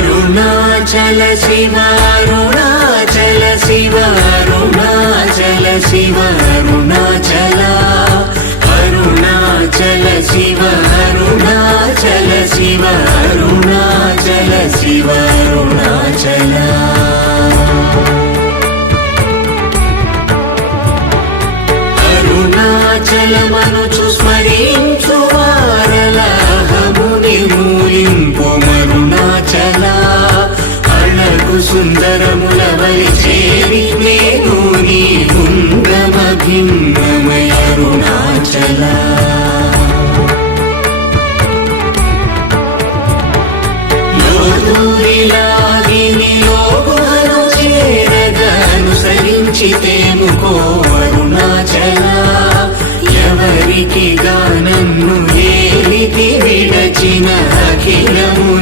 అరుణాచల శివ అరుణాచల శివ అరుణాచల శివ అరుణాచల అరుణాచల శివ అరుణాచల శివ అరుణాచల శివ అరుణాచల అరుణాచలమనుచు స్మరించు వారలహము నిర్మూలింపు మరుణాచల అళగు సుందరముల వలి చేరి నేను నీ గుండమ భిన్నమయ అరుణాచల లోదూరిలాగిని లోగుహను చేరగా అనుసరించితేముకో అరుణాచల ఎవరికి గానన్ను ఏలికి విడచిన